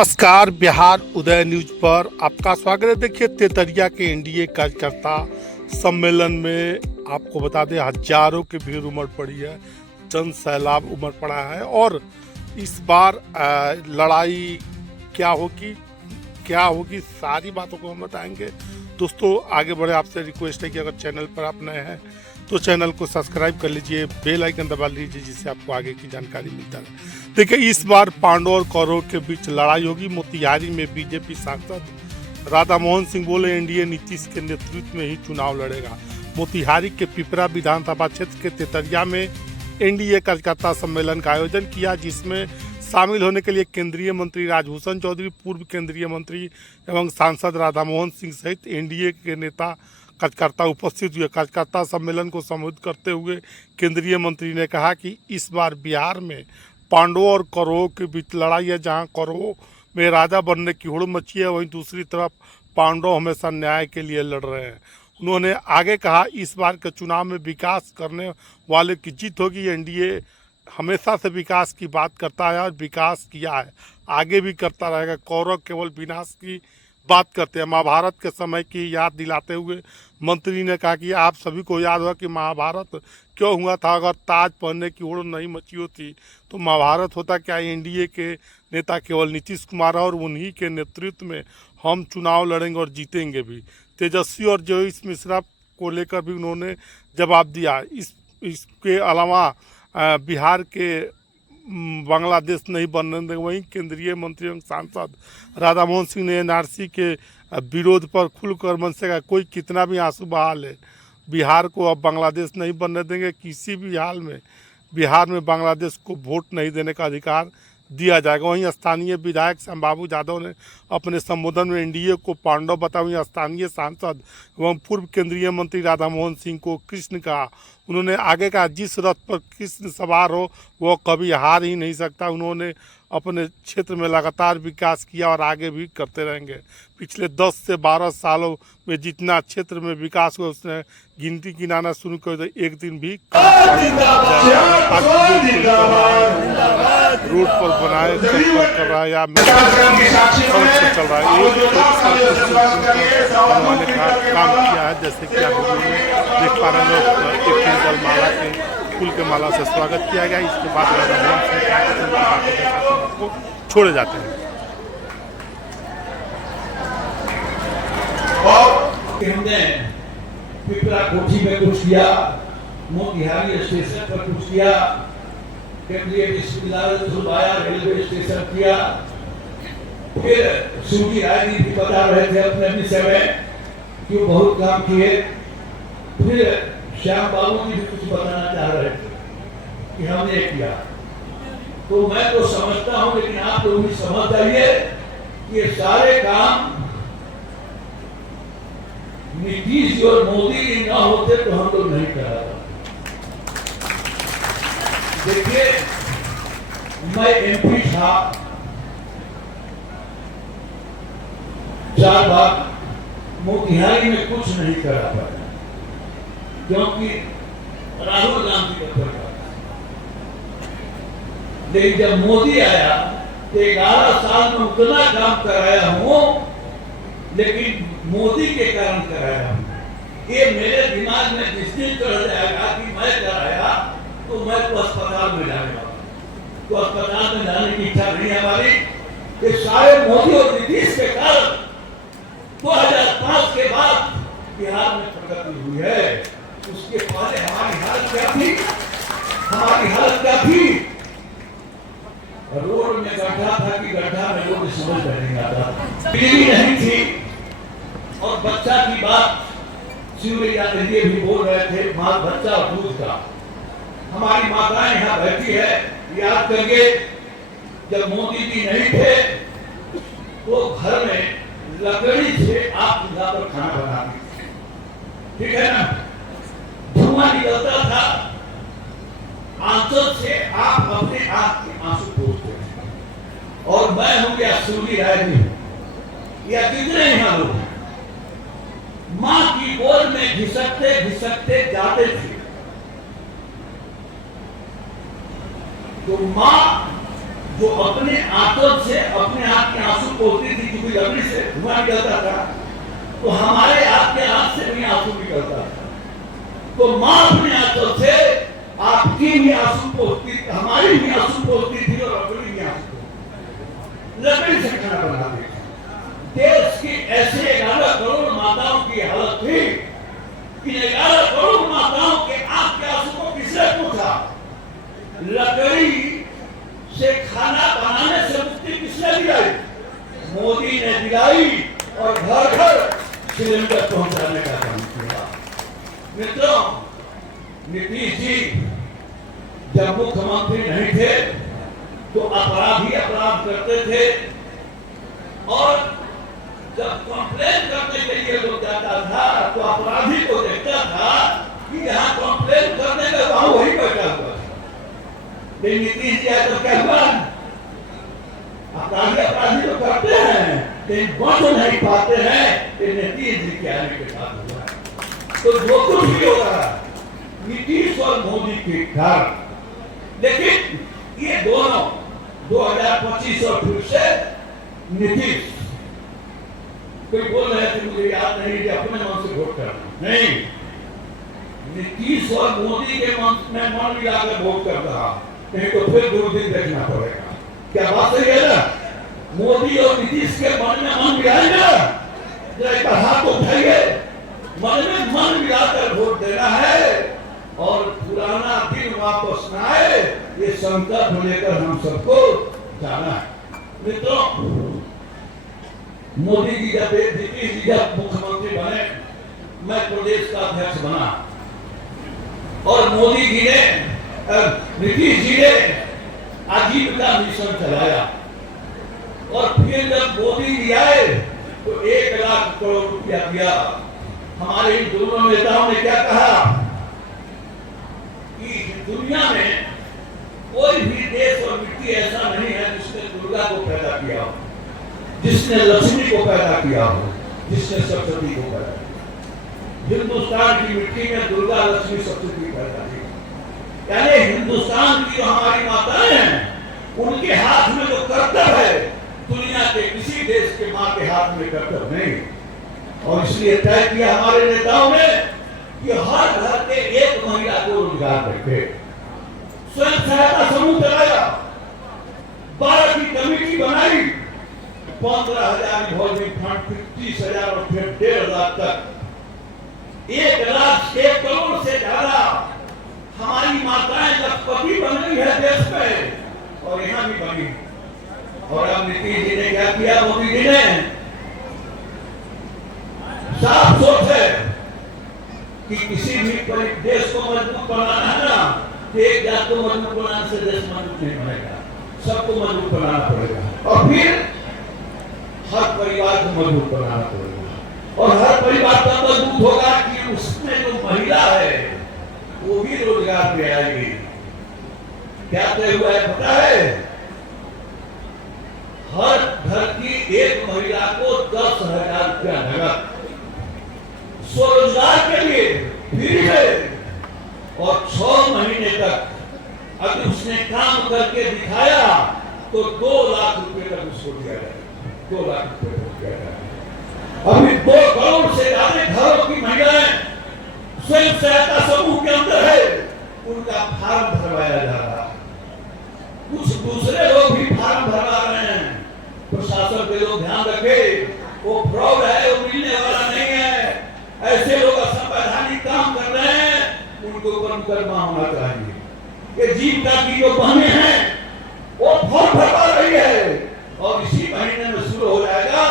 नमस्कार, बिहार उदय न्यूज पर आपका स्वागत है। देखिए, तेतरिया के एनडीए कार्यकर्ता सम्मेलन में आपको बता दें हजारों की भीड़ उमड़ पड़ी है, जन सैलाब उमड़ पड़ा है। और इस बार लड़ाई क्या होगी सारी बातों को हम बताएंगे। दोस्तों, आगे बढ़े आपसे रिक्वेस्ट है कि अगर चैनल पर आप नए हैं तो चैनल को सब्सक्राइब कर लीजिए, बेल आइकन दबा लीजिए, जिससे आपको आगे की जानकारी मिलता रहे। देखिए, इस बार पांडव और कौरव के बीच लड़ाई होगी। मोतिहारी में बीजेपी सांसद राधा मोहन सिंह बोले एनडीए नीतीश के नेतृत्व में ही चुनाव लड़ेगा। मोतिहारी के पिपरा विधानसभा क्षेत्र के तेतरिया में एनडीए कार्यकर्ता सम्मेलन का आयोजन किया, जिसमें शामिल होने के लिए केंद्रीय मंत्री राजभूषण चौधरी, पूर्व केंद्रीय मंत्री एवं सांसद राधा मोहन सिंह सहित एनडीए के नेता कार्यकर्ता उपस्थित हुए। कार्यकर्ता सम्मेलन को संबोधित करते हुए केंद्रीय मंत्री ने कहा कि इस बार बिहार में पांडवों और कौरवों के बीच लड़ाई है। जहां कौरवों में राजा बनने की होड़ मची है, वहीं दूसरी तरफ पांडव हमेशा न्याय के लिए लड़ रहे हैं। उन्होंने आगे कहा, इस बार के चुनाव में विकास करने वाले की जीत होगी। एनडीए हमेशा से विकास की बात करता है और विकास किया है, आगे भी करता रहेगा। कौरव केवल विनाश की बात करते हैं। महाभारत के समय की याद दिलाते हुए मंत्री ने कहा कि आप सभी को याद होगा कि महाभारत क्यों हुआ था। अगर ताज पहनने की होड़ नहीं मची होती तो महाभारत होता क्या। एनडीए के नेता केवल नीतीश कुमार और उन्हीं के नेतृत्व में हम चुनाव लड़ेंगे और जीतेंगे भी। तेजस्वी और जोइस मिश्रा को लेकर भी उन्होंने जवाब दिया। इसके अलावा बिहार के बांग्लादेश नहीं बनने देंगे। वहीं केंद्रीय मंत्री एवं सांसद राधा मोहन सिंह ने एनआरसी के विरोध पर खुलकर मन से कहा, कोई कितना भी आंसू बहा ले, बिहार को अब बांग्लादेश नहीं बनने देंगे। किसी भी हाल में बिहार में बांग्लादेश को वोट नहीं देने का अधिकार दिया जाएगा। वहीं स्थानीय विधायक श्यामबाबू यादव ने अपने संबोधन में एनडीए को पांडव बताया। वहीं स्थानीय सांसद एवं पूर्व केंद्रीय मंत्री राधा मोहन सिंह को कृष्ण कहा। उन्होंने आगे कहा, जिस रथ पर कृष्ण सवार हो वह कभी हार ही नहीं सकता। उन्होंने अपने क्षेत्र में लगातार विकास किया और आगे भी करते रहेंगे। पिछले 10 से 12 सालों में जितना क्षेत्र में विकास हुआ उसने गिनती गिनाना शुरू कर दिया। एक दिन भी रोड पर बनाए कर रहा है या सड़क चल रहा है, बनवाने का काम किया है। जैसे कि आप देख पा रहे हैं, एक कुंतल माला के फूल के माला से स्वागत किया गया। इसके बाद को छोड़े जाते हैं। हमने पिपरा कोठी में कुछ किया, मोतिहारी स्टेशन पर कुछ किया, केंद्रीय विश्वविद्यालय धुलवाया, रेलवे स्टेशन किया। फिर सूची राजनीति बता रहे थे अपने विषय में कि बहुत काम किए। फिर श्याम बाबू जी भी कुछ बताना चाह रहे थे कि हमने किया। तो मैं तो समझता हूं, लेकिन आप लोग भी समझ जाइए कि ये सारे काम नीतीश जी और मोदी जी ना होते तो हम लोग नहीं कर रहे। देखिए, मैं एमपी था 4 बार, मोतिहारी में कुछ नहीं करा पाया क्योंकि राहुल गांधी का सरकार। लेकिन जब मोदी आया तो 11 साल में उतना काम कराया हूं, लेकिन मोदी के कारण कराया हूं। ये मेरे दिमाग में जिस दिन चढ़ जाएगा कि मैं कराया तो मैं तो अस्पताल में जाएगा। तो अस्पताल में जाने की इच्छा नहीं हमारी। ये सारे मोदी और नीतीश के कारण 2005 के बाद बिहार में प्रगति हुई है। उसके पहले हमारी हालत क्या थी? हमारी हालत क्या थी? रोड में गड्ढा था कि गड्ढा में लोग समझ नहीं आता, बिजली नहीं थी। और बच्चा की बात शिवरी यादव जी भी बोल रहे थे, मां बच्चा और दूध का। हमारी माताएं यहाँ बैठी है, याद करिए जब मोदी जी नहीं थे तो घर में लकड़ी से आप चूल्हा पर खाना बनाती थी, ठीक है ना। धुआं निकलता था, आंचल से आप अपने आंख के आंसू पोंछते थे। और मैं हूं या सूरी राय जी या कितने यहाँ लोग मां की गोद में घिसकते घिसकते जाते थे। तो मां जो अपने आंचल से अपने आंख के आंसू पोंछती थी, क्योंकि लकड़ी से धुआं निकलता था, तो हमारे आपके आंख से भी आंसू निकलता था। तो माँ अपने आंचल से आपकी भी आंसू पोंछती, हमारी भी आंसू पोंछती थी और अपनी भी आंसू पोंछती, लकड़ी से खाना बनाती थी। देश की ऐसे 11 करोड़ माताओं की हालत थी कि 11 करोड़ माताओं के आंख के आंसू को किसने पूछा? लकड़ी से खाना बनाने से मुक्ति किसने दिलाई? मोदी ने दिलाई और घर घर सिलेंडर पहुंचाने का काम किया। मित्रों, नीतीश जी जब मुख्यमंत्री नहीं थे तो अपराधी अपराध करते थे, और जब कंप्लेन करने के लिए लोग जाता था तो अपराधी को देखता था कि यहाँ कंप्लेन करने का वहां वही बैठा हुआ था। लेकिन नीतीश जी आए तो क्या हुआ? अपराधी तो करते हैं लेकिन बच नहीं पाते हैं। नीतीश जी के आने के बाद हुआ। तो जो कुछ भी हो रहा है नीतीश और मोदी के कारण, लेकिन ये दोनों 2025 और फिर से नीतीश, कोई बोल रहे थे मुझे याद नहीं कि अपने मन से वोट करना नहीं, नीतीश और मोदी के मन में मन मिलाकर वोट कर रहा, नहीं तो फिर दूरबीन देखना पड़ेगा। क्या बात सही है ना? मोदी और नीतीश के मन में मन मिलाएगा, जरा हाथ उठाइए, मन में मन मिलाकर वोट देना है और पुराना दिन वापस न आए, ये संकल्प लेकर हम सबको जाना है। मित्रों, मोदी जी जब नीतीश जी जब मुख्यमंत्री बने, मैं प्रदेश का अध्यक्ष बना और मोदी जी ने नीतीश जी ने आजीविका मिशन चलाया, और फिर जब मोदी जी आए तो 1 लाख करोड़ रुपया दिया। हमारे इन दोनों नेताओं ने क्या कहा कि दुनिया में कोई भी देश और मिट्टी ऐसा नहीं है जिसने दुर्गा को पैदा किया हो, जिसने लक्ष्मी को पैदा किया हो, जिसने सरस्वती को पैदा किया। हिंदुस्तान की मिट्टी में दुर्गा, लक्ष्मी, सरस्वती पैदा की। यानी हिंदुस्तान की जो हमारी माताएं हैं उनके हाथ में जो कर्तव्य है, दुनिया के किसी देश के मां के हाथ में कर्तव्य नहीं। और इसलिए तय किया हमारे नेताओं ने कि हर घर के एक महिला को रोजगार रखे। स्वयं सहायता समूह चलाया, 12 की कमेटी बनाई, 15,000 रिवॉल्विंग फंड, 30,000 और फिर 1.5 लाख तक 1 करोड़ से ज्यादा हमारी माताएं लखपति बन गई है देश में, और यहाँ भी बनी। और अब नीतीश जी ने क्या किया? मोदी जी ने साफ सोच है कि किसी भी देश को मजबूत बनाना है ना, एक जात को मजबूत बनाने से देश मजबूत नहीं बनेगा, सबको मजबूत बनाना पड़ेगा, और फिर हर परिवार को मजबूत बनाना पड़ेगा। और हर परिवार का मजबूत होगा कि उसमें जो महिला है वो भी रोजगार पे आएगी। क्या तय हुआ है पता है? हर घर की एक महिला को 10,000 रुपया नगद स्वरोजगार के लिए फ्री है, और 6 महीने तक अगर उसने काम करके दिखाया तो 2 लाख रुपए तक उसको दिया जाएगा। 2 लाख रुपए तक दिया जाएगा। अभी 2 करोड़ से ज्यादा घरों की महिलाएं स्वयं सहायता समूह के अंदर है, उनका फार्म भरवाया जा रहा है। कुछ दूसरे लोग भी फार्म भरवा रहे हैं। प्रशासन के लोग ध्यान रखे, वो फ्रॉड है, वो मिलने वाला नहीं है। ऐसे लोग असंवैधानिक काम कर रहे हैं, उनको ऊपर मुकदमा होना चाहिए। ये जीविका की जो बहनें हैं वो फॉर्म भरवा रही है, और इसी महीने में शुरू हो जाएगा,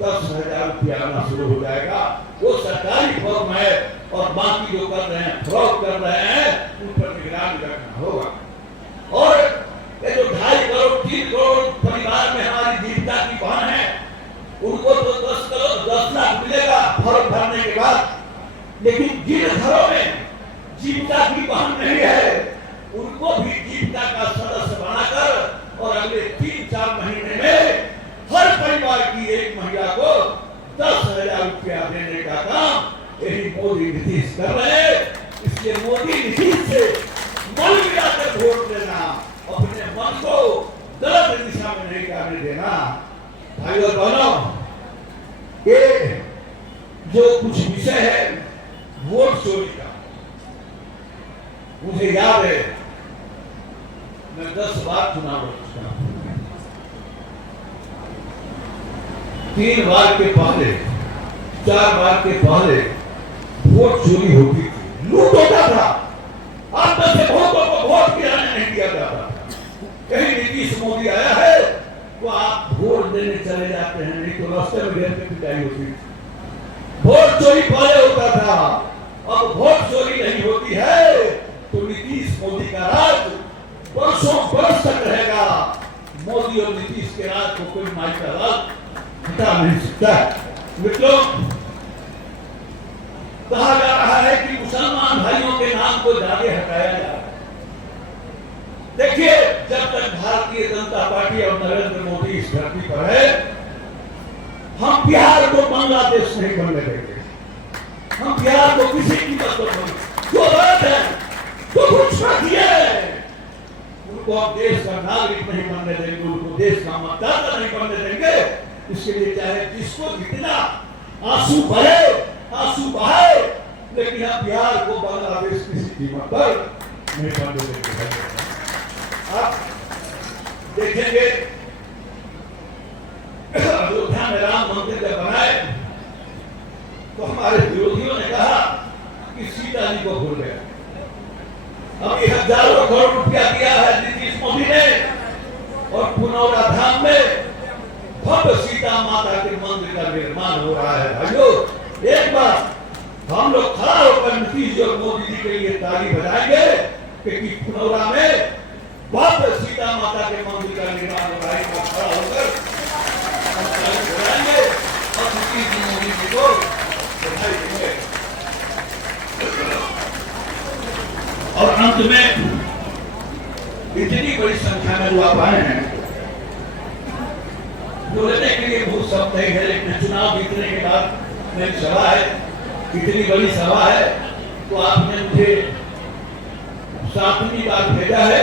10,000 रुपया आना शुरू हो जाएगा। वो सरकारी फॉर्म है, और बाकी जो कर रहे हैं, फ्रॉड कर रहे हैं, उन पर निगरानी रखना होगा। और ये जो 2.5 करोड़ 3 करोड़ परिवार में हमारी जीविका की बहन है, उनको तो 10 लाख मिलेगा फॉर्म भरने के बाद। लेकिन जिन घरों में जीविका की बहन नहीं है, उनको भी जीविका का सदस्य बनाकर और अगले 3-4 महीने में हर परिवार की एक महिला को 10,000 रुपया देने का काम यही मोदी नीतीश कर रहे हैं। इसलिए मोदी नीतीश से मन मिलाकर वोट देना, अपने मन को नहीं करने देना। भाई और बहनों, ये जो कुछ विषय है वोट चोरी का, मुझे याद है मैं 10 बार चुनाव लड़ चुका हूं। 3 बार के पहले, 4 बार के पहले वोट चोरी होती थी, लूट होता था। आप में से बहुतों को वोट गिराने नहीं दिया जाता था। कहीं नीतीश मोदी आया है तो आप वोट देने चले जाते हैं, नहीं तो रास्ते में घेर के पिटाई होती थी। वोट चोरी पहले होता था, अब वोट चोरी नहीं होती है तो नीतीश मोदी का राज वर्षों बरस तक रहेगा। मोदी और नीतीश के राज को कोई माई का राज हटा नहीं सकता। मित्रों, कहा जा रहा है कि मुसलमान भाइयों के नाम को जाके हटाया जा रहा है। देखिए, जब तक भारतीय जनता पार्टी और नरेंद्र मोदी इस धरती पर है, हम बिहार को बांग्लादेश नहीं बनने देंगे। हम बिहार को किसी कीमत पर नहीं, जो गलत है तो कुछ रखिए, उनको हम देश का नागरिक नहीं बनने देंगे, उनको देश का मतदाता नहीं बनने देंगे। इसके लिए चाहे जिसको जितना आंसू बहे, लेकिन हम बिहार को बांग्लादेश किसी कीमत पर नहीं बनने देंगे। आप देखेंगे अयोध्या में राम मंदिर जब बनाए तो हमारे विरोधियों ने कहा कि सीता जी को भूल गए। अब 1000 करोड़ रुपया दिया है नीतीश मोदी ने और पुनौरा धाम में भव्य सीता माता के मंदिर का निर्माण हो रहा है। भाइयों, एक बार हम लोग खड़ा होकर नीतीश जी और मोदी जी के लिए ताली बजाएंगे कि पुनौरा में भव्य सीता माता के मंदिर का निर्माण हो रहा है। खड़ा होकर हम ताली बजाएंगे और नीतीश जी मोदी जी को बधाई देंगे। और अंत में इतनी बड़ी संख्या में लोग आए हैं, बोलने के लिए बहुत शब्द नहीं है, लेकिन चुनाव जीतने के बाद मेरी सभा है, इतनी बड़ी सभा है, तो आपने मुझे 7वीं बार भेजा है।